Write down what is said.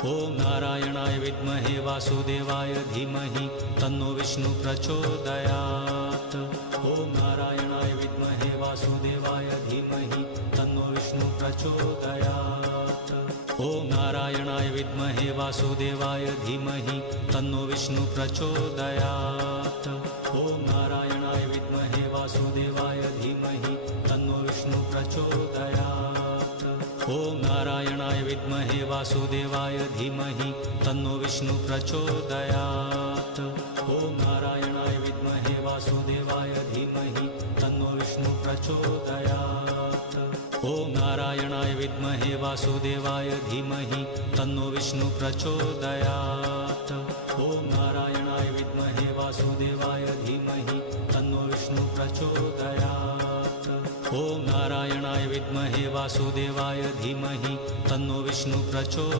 ॐ नारायणाय विद्महे वासुदेवाय धीमहि तन्नो विष्णु प्रचोदयात्। ॐ नारायणाय विद्महे वासुदेवाय धीमहि तन्नो विष्णु प्रचोदयात्। ॐ नारायणाय विद्महे वासुदेवाय धीमहि तन्नो विष्णु प्रचोदयात्। ॐ नारायणाय विद्महे वासुदेवाय धीमहि तन्नो विष्णु प्रचोदयात्। ॐ नारायणाय विद्महे वासुदेवाय धीमहि तन्नो विष्णु प्रचोदयात्। ॐ नारायणाय विद्महे वासुदेवाय धीमहि तन्नो विष्णु प्रचोदयात्। ॐ नारायणाय विद्महे वासुदेवाय धीमहि तन्नो विष्णु प्रचोदयात्। ॐ नारायणाय विद्महे वासुदेवाय धीमहि तन्नो विष्णु प्रचोदयात्। ॐ नारायणाय विद्महे वासुदेवाय धीमहि तन्नो विष्णु प्रचोदयात्।